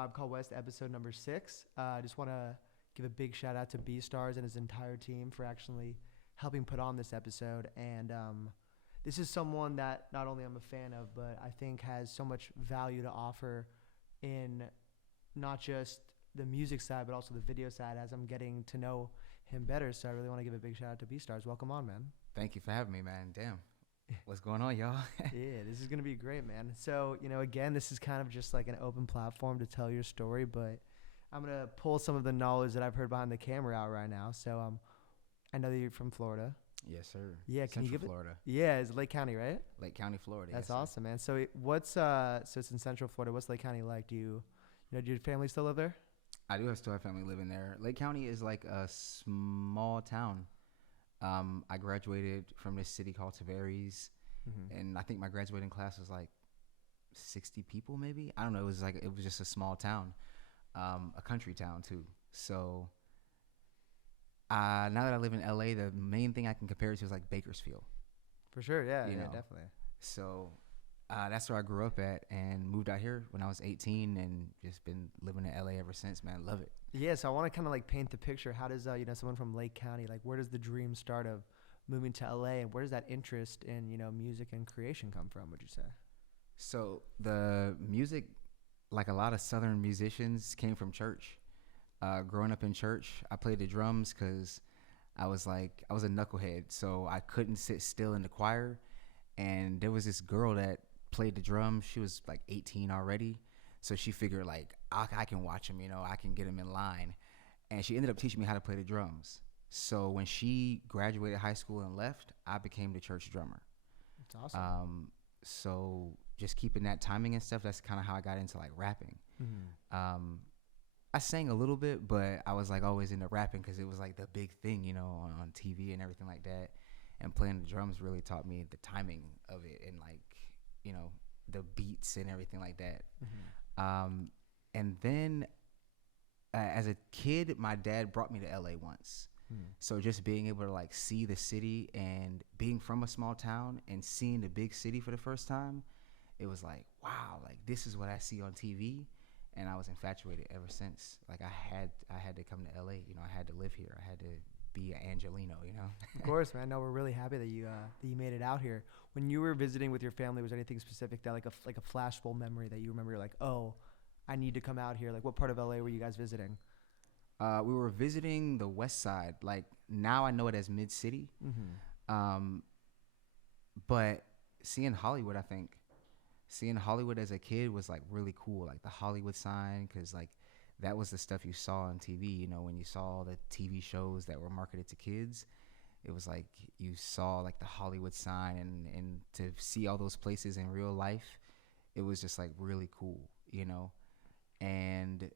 Vibe Call West episode number 6. I just want to give a big shout out to Bstars and his entire team for actually helping put on this episode. And this is someone that not only I'm a fan of, but I think has so much value to offer in not just the music side, but also the video side as I'm getting to know him better. So I really want to give a big shout out to Bstars. Welcome on, man. Thank you for having me, man. Damn. What's going on, y'all? Yeah, this is going to be great, man. So, again, this is kind of just like an open platform to tell your story, but I'm going to pull some of the knowledge that I've heard behind the camera out right now. So, I know that you're from Florida. Yes, sir. Yeah, can you give Florida. Yeah, it's Lake County, right? Lake County, Florida. That's yes, awesome, man. So, so it's in Central Florida. What's Lake County like? Do your family still live there? I do still have family living there. Lake County is like a small town. I graduated from this city called Tavares, and I think my graduating class was like 60 people, maybe. I don't know. It was just a small town, a country town too. So now that I live in LA, the main thing I can compare it to is like Bakersfield. For sure, yeah, definitely. So that's where I grew up at and moved out here when I was 18 and just been living in LA ever since, man. Love it. Yeah, so I want to kind of like paint the picture. How does someone from Lake County, like where does the dream start of moving to LA, and where does that interest in music and creation come from, would you say? So the music, like a lot of Southern musicians, came from church. Growing up in church, I played the drums because I was a knucklehead, so I couldn't sit still in the choir. And there was this girl that played the drums. She was like 18 already. So she figured like, I can watch him, I can get him in line. And she ended up teaching me how to play the drums. So when she graduated high school and left, I became the church drummer. That's awesome. So just keeping that timing and stuff, that's kind of how I got into like rapping. I sang a little bit, but I was like always into rapping because it was like the big thing, on TV and everything like that. And playing the drums really taught me the timing of it and like, the beats and everything like that. And then as a kid, my dad brought me to LA once. So just being able to like see the city and being from a small town and seeing the big city for the first time, it was like, wow, like this is what I see on TV. And I was infatuated ever since. Like I had to come to LA, I had to live here. I had to be an Angelino, Of course, man. No, we're really happy that you made it out here. When you were visiting with your family, was there anything specific that like a flashbulb memory that you remember? You're like, oh, I need to come out here. Like, what part of LA were you guys visiting? We were visiting the West Side. Like now, I know it as Mid City. But seeing Hollywood, seeing Hollywood as a kid was like really cool. Like the Hollywood sign, because like that was the stuff you saw on TV. When you saw the TV shows that were marketed to kids, it was like you saw like the Hollywood sign, and to see all those places in real life, it was just like really cool, And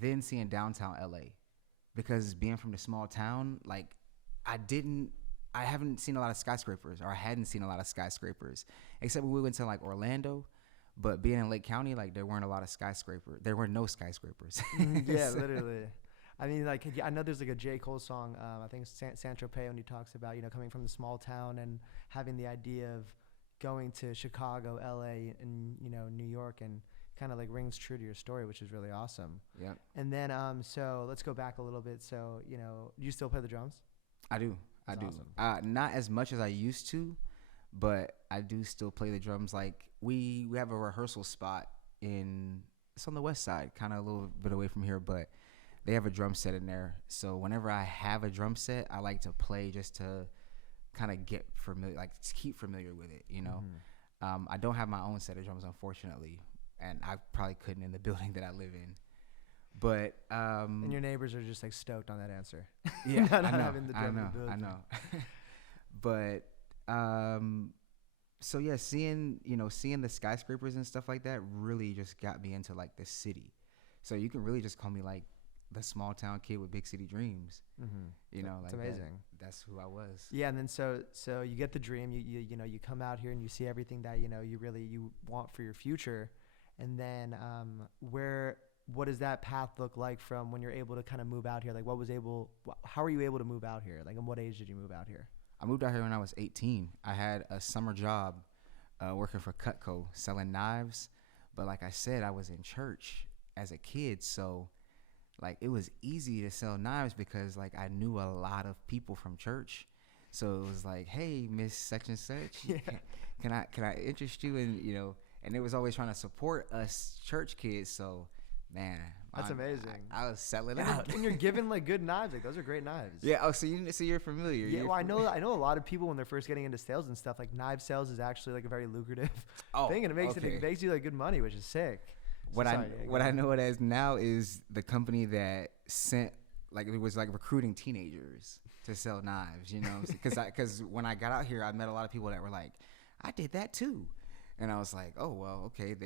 then seeing downtown LA, because being from the small town, like I haven't seen a lot of skyscrapers, or I hadn't seen a lot of skyscrapers, except when we went to like Orlando. But being in Lake County, like there weren't a lot of skyscrapers. There were no skyscrapers. Yeah, literally. I mean, like I know there's like a J. Cole song, I think Saint-Tropez, when he talks about, coming from the small town and having the idea of going to Chicago, LA, and, New York, and kind of like rings true to your story, which is really awesome. Yeah. And then, so let's go back a little bit. So, do you still play the drums? I do. That's I do. Awesome. Not as much as I used to, but I do still play the drums. Like we have a rehearsal spot it's on the West Side, kind of a little bit away from here, but they have a drum set in there. So whenever I have a drum set, I like to play just to kind of get familiar, like keep familiar with it, I don't have my own set of drums, unfortunately, and I probably couldn't in the building that I live in. But and your neighbors are just like stoked on that answer. Yeah, not I know, having the drum in the building. I know. But so yeah, seeing the skyscrapers and stuff like that really just got me into like the city. So you can really just call me like the small town kid with big city dreams. It's like amazing. That's who I was. Yeah, and then so you get the dream. You come out here and you see everything that you want for your future, and then what does that path look like from when you're able to kind of move out here? Like how were you able to move out here? Like, in what age did you move out here? I moved out here when I was 18. I had a summer job working for Cutco, selling knives. But like I said, I was in church as a kid, so like it was easy to sell knives because like I knew a lot of people from church. So it was like, hey, Miss Such and Such, Yeah. can I interest you in, you know? And it was always trying to support us church kids. So, man, That's amazing. I was selling And, out. and you're given like good knives. Like those are great knives. Yeah. Oh, so you're familiar. Yeah, You're well, I know a lot of people when they're first getting into sales and stuff. Like knife sales is actually like a very lucrative thing, and it makes you like good money, which is sick. What I know it as now is the company that sent, like, it was like recruiting teenagers to sell knives, you know, because when I got out here, I met a lot of people that were like, I did that too, and I was like, oh well, okay,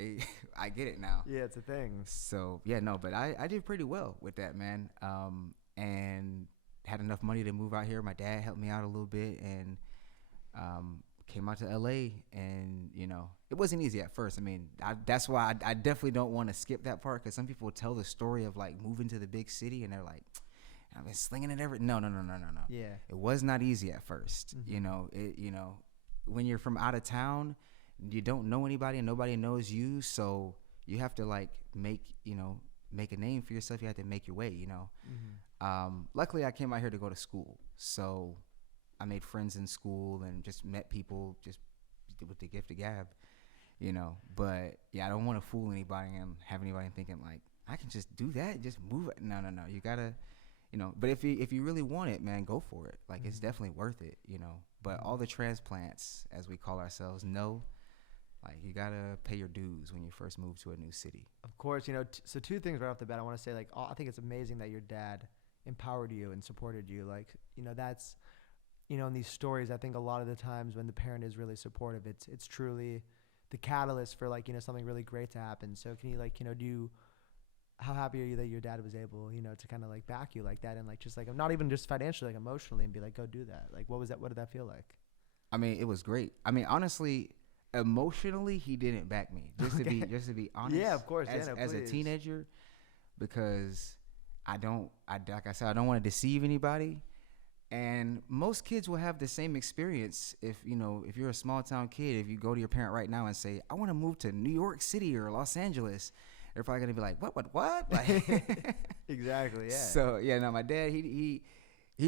I get it now. Yeah, it's a thing. So yeah, no, but I did pretty well with that, man, and had enough money to move out here. My dad helped me out a little bit, and came out to LA, and you know it wasn't easy at first. I mean, that's why I definitely don't want to skip that part, because some people tell the story of like moving to the big city and they're like, I've been slinging it every. No. Yeah, it was not easy at 1st. Mm-hmm. You know, when you're from out of town, you don't know anybody and nobody knows you, so you have to like make a name for yourself. You have to make your way. Mm-hmm. Luckily, I came out here to go to school, so I made friends in school and just met people just with the gift of gab, But yeah, I don't want to fool anybody and have anybody thinking like I can just do that, just move it. No. You gotta, But if you really want it, man, go for it. Like it's definitely worth it, But all the transplants, as we call ourselves, like you gotta pay your dues when you first move to a new city. Of course, so two things right off the bat. I want to say, like, I think it's amazing that your dad empowered you and supported you. Like, that's, in these stories, I think a lot of the times when the parent is really supportive, it's truly the catalyst for like, something really great to happen. So can you like, how happy are you that your dad was able, to kind of like back you like that, and like just like not even just financially, like emotionally, and be like, go do that. Like, what was that? What did that feel like? I mean, it was great. I mean, honestly, emotionally, he didn't back me. Just to be honest. Yeah, of course. As a teenager, because like I said, I don't want to deceive anybody. And most kids will have the same experience if you're a small town kid. If you go to your parent right now and say, I want to move to New York City or Los Angeles, they're probably gonna be like, what? Like, exactly. Yeah. So yeah, no, my dad, he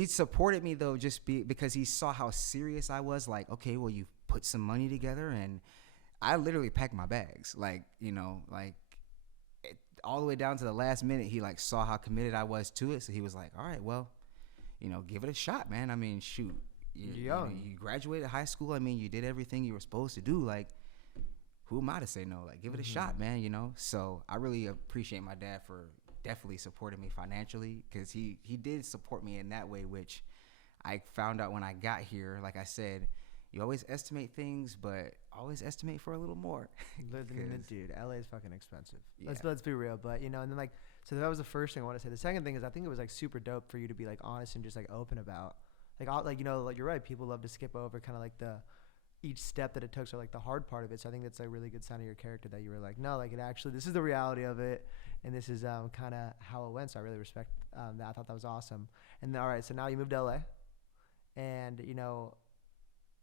supported me though, because he saw how serious I was. Like, okay, well, you put some money together, and I literally packed my bags. Like, all the way down to the last minute. He like saw how committed I was to it, so he was like, all right, well, give it a shot, man. I mean, shoot, you graduated high school. I mean, you did everything you were supposed to do. Like, who am I to say no? Like, give it a shot, man. So I really appreciate my dad for definitely supporting me financially, because he did support me in that way, which I found out when I got here. Like I said, you always estimate things, but always estimate for a little more. Dude, LA is fucking expensive. Yeah. Let's be real. But and then like, so that was the first thing I want to say. The second thing is, I think it was like super dope for you to be like honest and just like open about like you're right. People love to skip over kind of like each step that it took, so like the hard part of it. So I think that's a really good sign of your character, that you were like, no, like this is the reality of it, and this is kind of how it went. So I really respect that. I thought that was awesome. And all right, so now you moved to LA, and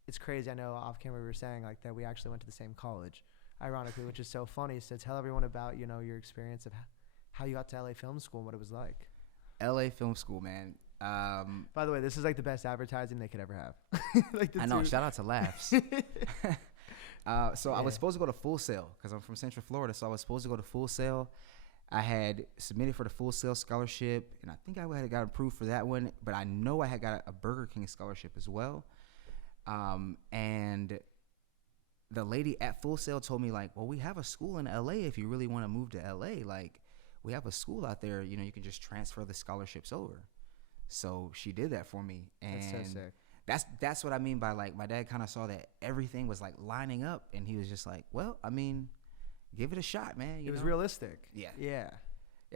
it's crazy. I know off camera we were saying like that we actually went to the same college, ironically, which is so funny. So tell everyone about your experience of how you got to LA Film School and what it was like. LA Film School, man. By the way, this is like the best advertising they could ever have. I know. Shout out to Laughs. So I was supposed to go to Full Sail because I'm from Central Florida. So I was supposed to go to Full Sail. I had submitted for the Full Sail scholarship, and I think I had got approved for that one. But I know I had got a Burger King scholarship as well. And the lady at Full Sail told me like, well, we have a school in LA if you really want to move to LA. Like, we have a school out there. You can just transfer the scholarships over. So she did that for me, and that's so sick. That's what I mean by like my dad kind of saw that everything was like lining up, and he was just like, well, I mean, give it a shot, man. It was realistic. Yeah.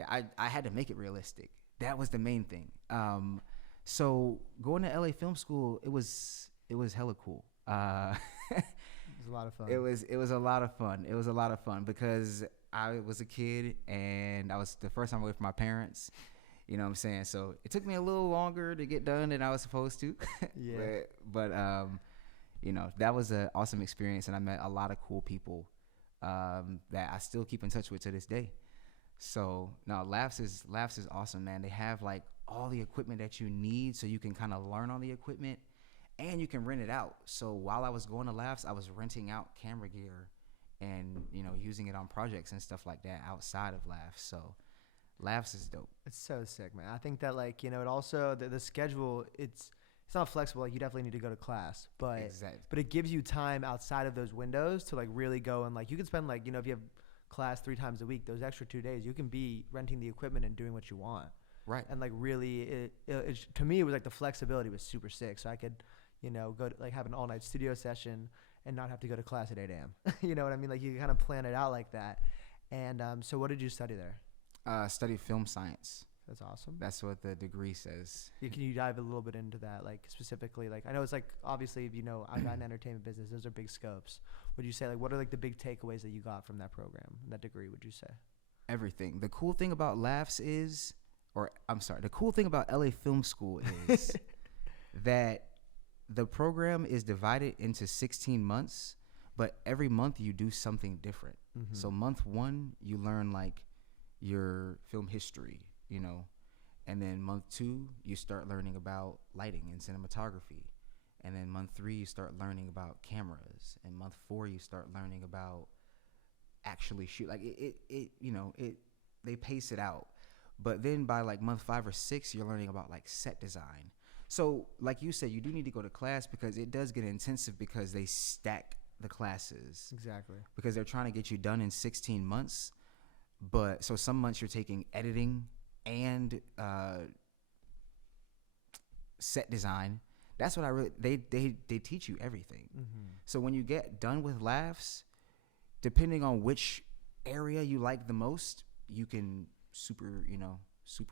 I had to make it realistic. That was the main thing. So going to LA Film School, it was hella cool. It was a lot of fun. It was a lot of fun. It was a lot of fun because I was a kid, and I was the first time away from my parents. You know what I'm saying? So it took me a little longer to get done than I was supposed to. Yeah. but that was an awesome experience, and I met a lot of cool people that I still keep in touch with to this day. So no, Laughs is awesome, man. They have like all the equipment that you need, so you can kind of learn on the equipment, and you can rent it out. So while I was going to Laughs, I was renting out camera gear, and using it on projects and stuff like that outside of Laughs. So Laughs is dope. It's so sick, man. I think that like it also the schedule it's not flexible. Like you definitely need to go to class, but Exactly. but it gives you time outside of those windows to like really go and like you can spend like if you have class 3 times a week, those extra 2 days you can be renting the equipment and doing what you want. Right. And like really it to me it was like the flexibility was super sick. So I could go to, like have an all night studio session and not have to go to class at 8 a.m. You know what I mean? Like you kind of plan it out like that. And so what did you study there? Studied film science. That's awesome. That's what the degree says. Can you dive a little bit into that, like specifically? Like I know it's like obviously if I'm not in entertainment business, those are big scopes. Would you say like what are like the big takeaways that you got from that program, that degree? Would you say? Everything. The cool thing about Laughs is, the cool thing about LA Film School is that the program is divided into 16 months, but every month you do something different. Mm-hmm. So month 1 you learn like your film history, and then month 2 you start learning about lighting and cinematography, and then month 3 you start learning about cameras, and month 4 you start learning about actually shoot. Like they pace it out, but then by like month 5 or 6 you're learning about like set design. So like you said, you do need to go to class because it does get intensive because they stack the classes. Exactly. Because they're trying to get you done in 16 months. But so some months you're taking editing and set design. That's what they teach you everything. Mm-hmm. So when you get done with Laughs, depending on which area you like the most, you can super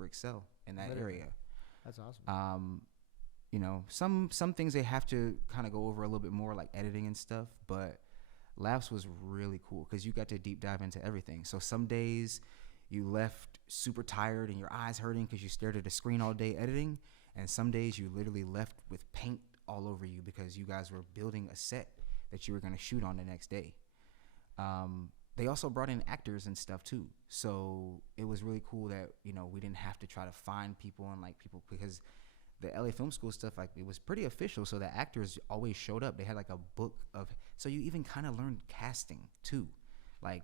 excel in that area. That's awesome. Some things they have to kind of go over a little bit more, like editing and stuff, but Laughs was really cool because you got to deep dive into everything. So some days you left super tired and your eyes hurting because you stared at a screen all day editing, and some days you literally left with paint all over you because you guys were building a set that you were going to shoot on the next day. They also brought in actors and stuff too, so it was really cool that we didn't have to try to find people because the LA Film School stuff, like, it was pretty official, so the actors always showed up. They had like a book of, so you even kind of learned casting too. Like,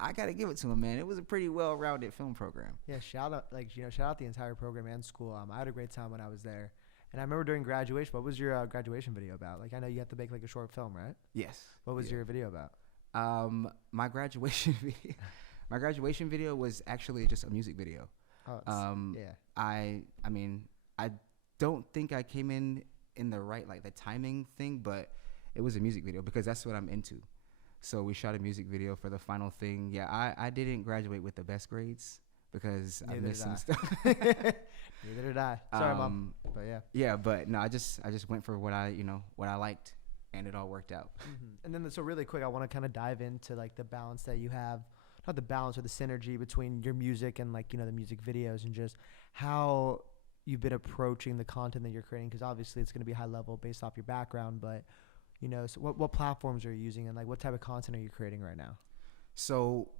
I gotta give it to them, man. It was a pretty well-rounded film program. Yeah, shout out the entire program and school. I had a great time when I was there, and I remember during graduation. What was your graduation video about? Like, I know you have to make like a short film, right? Yes. What was your video about? My graduation video was actually just a music video. Oh, yeah. I mean, I don't think I came in the right, like the timing thing, but it was a music video because that's what I'm into. So we shot a music video for the final thing. Yeah, I didn't graduate with the best grades because I missed some stuff. Neither did I. Sorry, Mom. But yeah. Yeah, but no, I just went for what I liked, and it all worked out. Mm-hmm. And then so really quick, I want to kind of dive into like the balance that you have, not the balance or the synergy between your music and like the music videos, and just how you've been approaching the content that you're creating, because obviously it's going to be high level based off your background, but so what platforms are you using, and like what type of content are you creating right now? So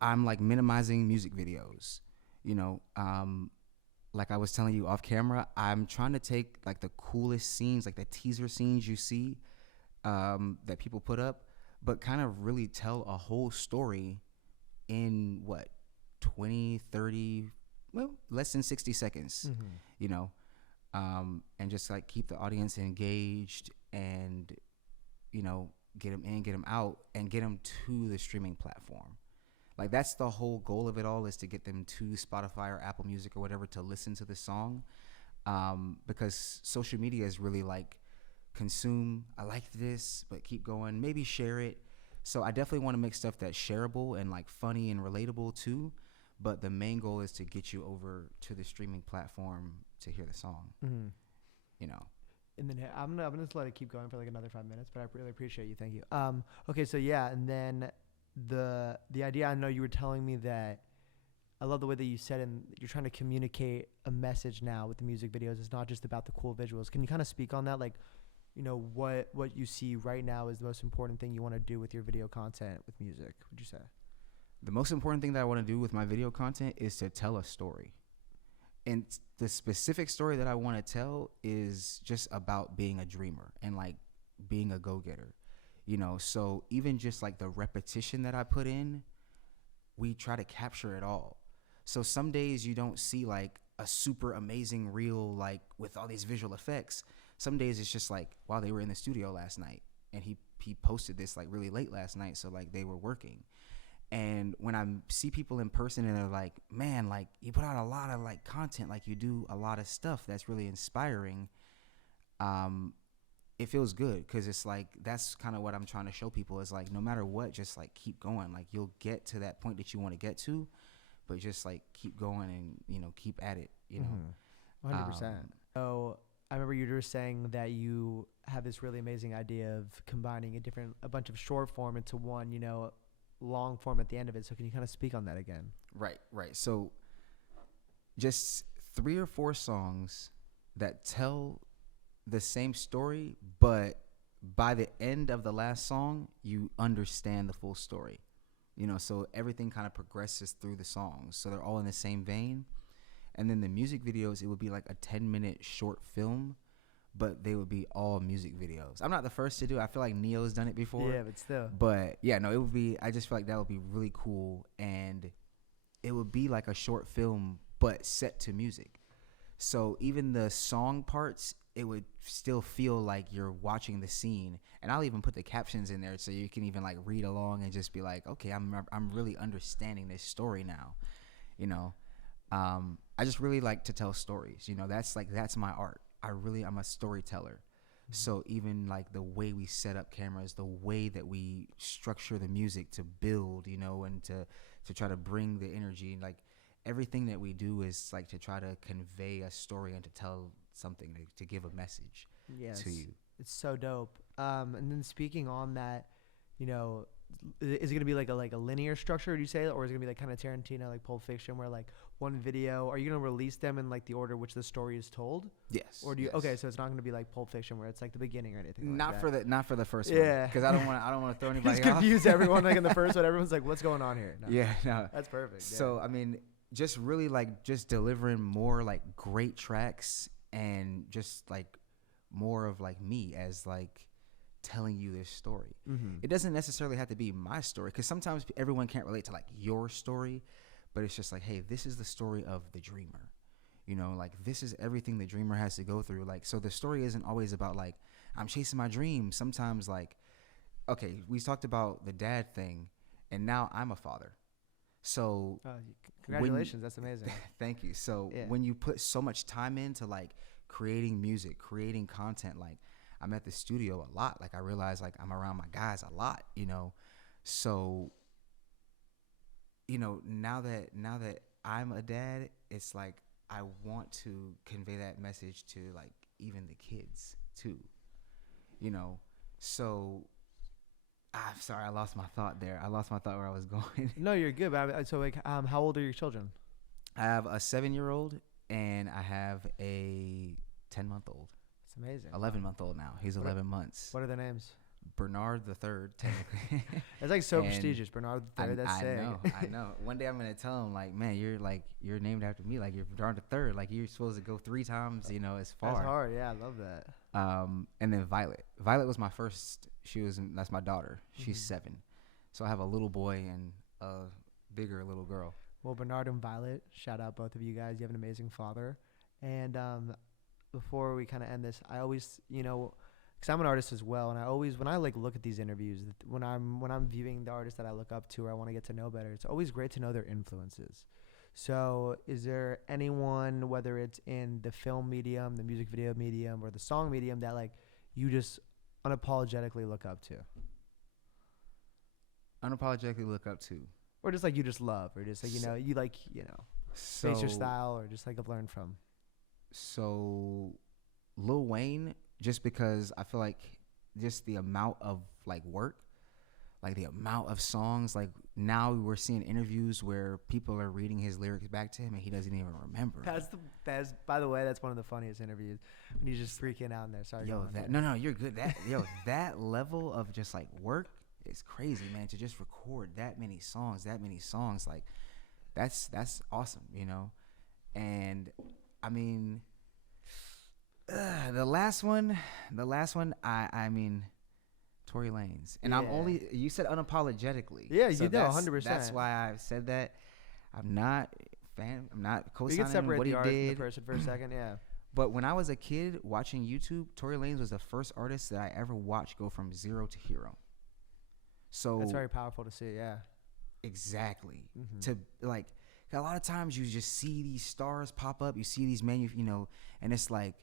I'm like minimizing music videos, like I was telling you off camera, I'm trying to take like the coolest scenes, like the teaser scenes you see that people put up, but kind of really tell a whole story in 20, 30, less than 60 seconds, and just like keep the audience engaged and, get them in, get them out, and get them to the streaming platform. Like, that's the whole goal of it all, is to get them to Spotify or Apple Music or whatever to listen to the song. Because social media is really like, consume, I like this, but keep going, maybe share it. So I definitely want to make stuff that's shareable and like funny and relatable too. But the main goal is to get you over to the streaming platform to hear the song. Mm-hmm. And then I'm gonna just let it keep going for like another 5 minutes, but I really appreciate you. Thank you. Okay, so yeah, and then the idea, I know you were telling me that, I love the way that you said, and you're trying to communicate a message now with the music videos. It's not just about the cool visuals. Can you kind of speak on that? Like, you know, what you see right now is the most important thing you want to do with your video content with music, would you say? The most important thing that I want to do with my video content is to tell a story. And the specific story that I want to tell is just about being a dreamer and like being a go-getter, you know. So even just like the repetition that I put in, we try to capture it all. So some days you don't see like a super amazing reel like with all these visual effects. Some days it's just like, wow, they were in the studio last night and he posted this like really late last night, so like they were working. And when I see people in person and they're like, man, like you put out a lot of like content, like you do a lot of stuff that's really inspiring, it feels good, because it's like that's kind of what I'm trying to show people is like no matter what, just like keep going. Like you'll get to that point that you want to get to, but just like keep going and, you know, keep at it, you know. 100%. So I remember you were saying that you have this really amazing idea of combining a bunch of short form into one, you know, long form at the end of it. So can you kind of speak on that again? Right. So just 3 or 4 songs that tell the same story, but by the end of the last song, you understand the full story. You know, so everything kind of progresses through the songs. So they're all in the same vein. And then the music videos, it would be like a 10-minute short film, but they would be all music videos. I'm not the first to do it. I feel like Neo's done it before. Yeah, but still. But yeah, no, it would be, I just feel like that would be really cool. And it would be like a short film, but set to music. So even the song parts, it would still feel like you're watching the scene. And I'll even put the captions in there so you can even like read along and just be like, okay, I'm really understanding this story now, you know. I just really like to tell stories, you know. That's my art. I'm a storyteller. Mm-hmm. So even like the way we set up cameras, the way that we structure the music to build, you know, and to try to bring the energy, like everything that we do is like to try to convey a story and to tell something, to give a message to you. It's so dope. And then speaking on that, you know, is it gonna be like a linear structure, do you say, or is it gonna be like kind of Tarantino, like Pulp Fiction, where like one video, are you gonna release them in like the order which the story is told? Yes. Or do you? Yes. Okay, so it's not gonna be like Pulp Fiction where it's like the beginning or anything. Not for the first one. Yeah. Because I don't want to throw anybody just off. confuse everyone like in the first one. Everyone's like, what's going on here? No. Yeah. No. That's perfect. So yeah. I mean, just really like just delivering more like great tracks and just like more of like me as like telling you this story. Mm-hmm. It doesn't necessarily have to be my story, because sometimes everyone can't relate to like your story, but it's just like, hey, this is the story of the dreamer, you know, like this is everything the dreamer has to go through. Like, so the story isn't always about like I'm chasing my dream. Sometimes like, okay, we talked about the dad thing, and now I'm a father. So congratulations, that's amazing. Thank you. So when you put so much time into like creating music, creating content, like I'm at the studio a lot. Like I realize like I'm around my guys a lot, you know. So, you know, now that I'm a dad, it's like I want to convey that message to like even the kids too, you know. So I'm sorry, I lost my thought there. I lost my thought where I was going. No, you're good. But so like, how old are your children? I have a 7-year-old and I have a 10-month-old. It's amazing. 11-month-old now. He's 11 months. What are their names? Bernard the Third, technically. It's like so prestigious. Bernard the Third. That's sick. I know. One day I'm gonna tell him like, man, you're named after me. Like you're Bernard the Third. Like you're supposed to go 3 times, you know, as far. That's hard. Yeah, I love that. And then Violet. Violet was my first. That's my daughter. She's 7. So I have a little boy and a bigger little girl. Well, Bernard and Violet, shout out both of you guys. You have an amazing father. And before we kind of end this, I always, you know, because I'm an artist as well, and I always, when I like look at these interviews, when I'm viewing the artists that I look up to or I want to get to know better, it's always great to know their influences. So is there anyone, whether it's in the film medium, the music video medium, or the song medium, that like you just unapologetically look up to? Unapologetically look up to? Or just like you just love, or just like, you know, you like, you know, face your style, or just like I've learned from? So Lil Wayne, just because I feel like just the amount of like work, like the amount of songs. Like now we're seeing interviews where people are reading his lyrics back to him and he doesn't even remember. That's by the way, that's one of the funniest interviews when he's just freaking out in there. Sorry. No, you're good. That level of just like work is crazy, man. To just record that many songs, like that's awesome, you know. And I mean, the last one, I mean, Tory Lanez. And you said unapologetically. Yeah, so you know, 100%. That's why I said that. I'm not co-signing you can separate what the he art did. And the person for a second, yeah. But when I was a kid watching YouTube, Tory Lanez was the first artist that I ever watched go from zero to hero. So that's very powerful to see, yeah. Exactly. Mm-hmm. To like, a lot of times you just see these stars pop up, you see these you know, and it's like,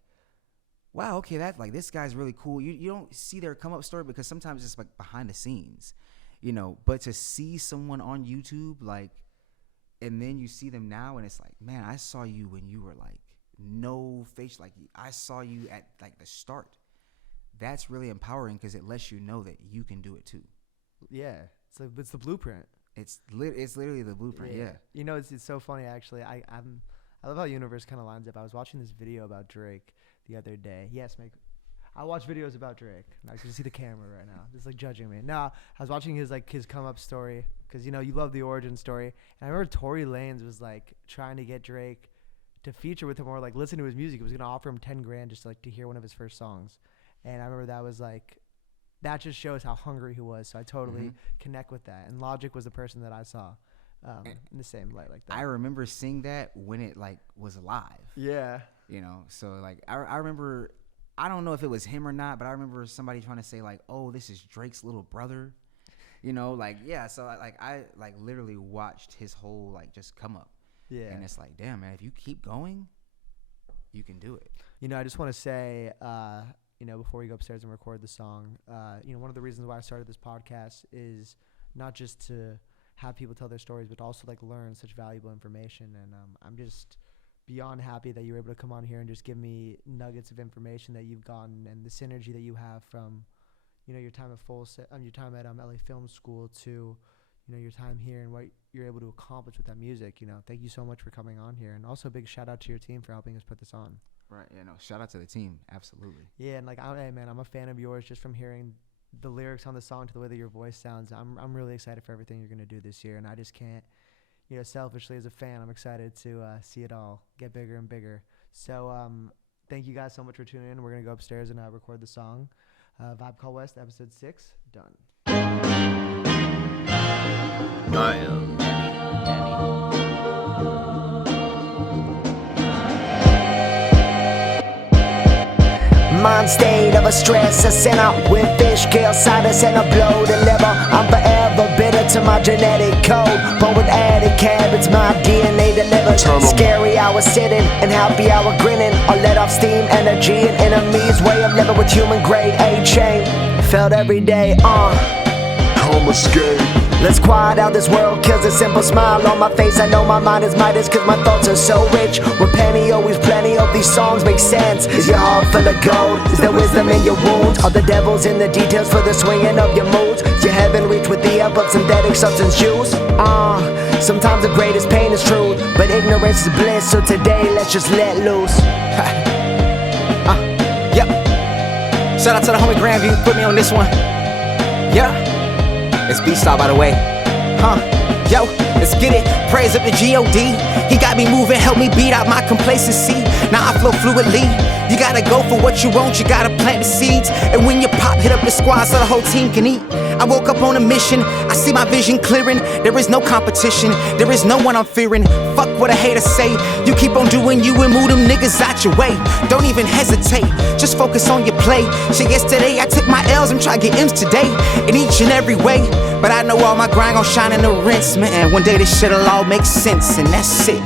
wow, okay, that like this guy's really cool. You don't see their come up story because sometimes it's like behind the scenes, you know. But to see someone on YouTube, like, and then you see them now, and it's like, man, I saw you when you were like no face, like I saw you at like the start. That's really empowering because it lets you know that you can do it too. Yeah, it's the blueprint. It's literally the blueprint. Yeah. You know, it's so funny actually. I love how universe kind of lines up. I was watching this video about Drake the other day. Yes, I watch videos about Drake. I can see the camera right now. It's like judging me. No, I was watching his come up story because you know you love the origin story. And I remember Tory Lanez was like trying to get Drake to feature with him or like listen to his music. He was gonna offer him $10,000 just to hear one of his first songs. And I remember that was like, that just shows how hungry he was. So I totally connect with that. And Logic was the person that I saw in the same light like that. I remember seeing that when it like was live. Yeah. You know, so like I remember, I don't know if it was him or not, but I remember somebody trying to say like, oh, this is Drake's little brother. You know, like, yeah. So I literally watched his whole like just come up. Yeah. And it's like, damn, man, if you keep going, you can do it. You know, I just want to say, you know, before we go upstairs and record the song, you know, one of the reasons why I started this podcast is not just to have people tell their stories, but also like learn such valuable information. And I'm just beyond happy that you were able to come on here and just give me nuggets of information that you've gotten and the synergy that you have from, you know, your time at your time at LA Film School to, you know, your time here and what you're able to accomplish with that music. You know, thank you so much for coming on here, and also a big shout out to your team for helping us put this on. Right. Yeah. No. Shout out to the team. Absolutely. Yeah, and like, hey man, I'm a fan of yours just from hearing the lyrics on the song to the way that your voice sounds. I'm really excited for everything you're gonna do this year, and I just can't, you know, selfishly as a fan, I'm excited to see it all get bigger and bigger. So thank you guys so much for tuning in. We're gonna go upstairs and record the song. Vibe Call West, episode 6, done. Mind state of a stress, a sinner with fish, kill, sinus, and a blow the liver. I'm forever bitter to my genetic code, but with added cabbage, my DNA delivers. Scary hour sitting and happy hour grinning, or let off steam, energy, and enemies. Way of living with human grade A chain. Felt every day, I'm scared. Let's quiet out this world, kills a simple smile on my face. I know my mind is Midas, cause my thoughts are so rich. With penny, always plenty of these songs make sense. Is your heart full of gold? Is there wisdom in your wounds? Are the devils in the details for the swinging of your moods? Is your heaven reach with the help of synthetic substance use? Sometimes the greatest pain is truth, but ignorance is bliss. So today, let's just let loose. Yep. Shout out to the homie GRANDVIEW, put me on this one. Yeah. It's Bstar, by the way. Yo, let's get it. Praise up to G.O.D. He got me moving, help me beat out my complacency. Now I flow fluidly. You gotta go for what you want, you gotta plant the seeds. And when you pop, hit up the squad so the whole team can eat. I woke up on a mission, I see my vision clearing. There is no competition, there is no one I'm fearing. Fuck what a hater say, you keep on doing you and move them niggas out your way. Don't even hesitate, just focus on your play. Shit, yesterday I took my L's, I'm trying to get M's today. In each and every way, but I know all my grind gon' shine in the rinse, man. One day this shit'll all make sense, and that's it.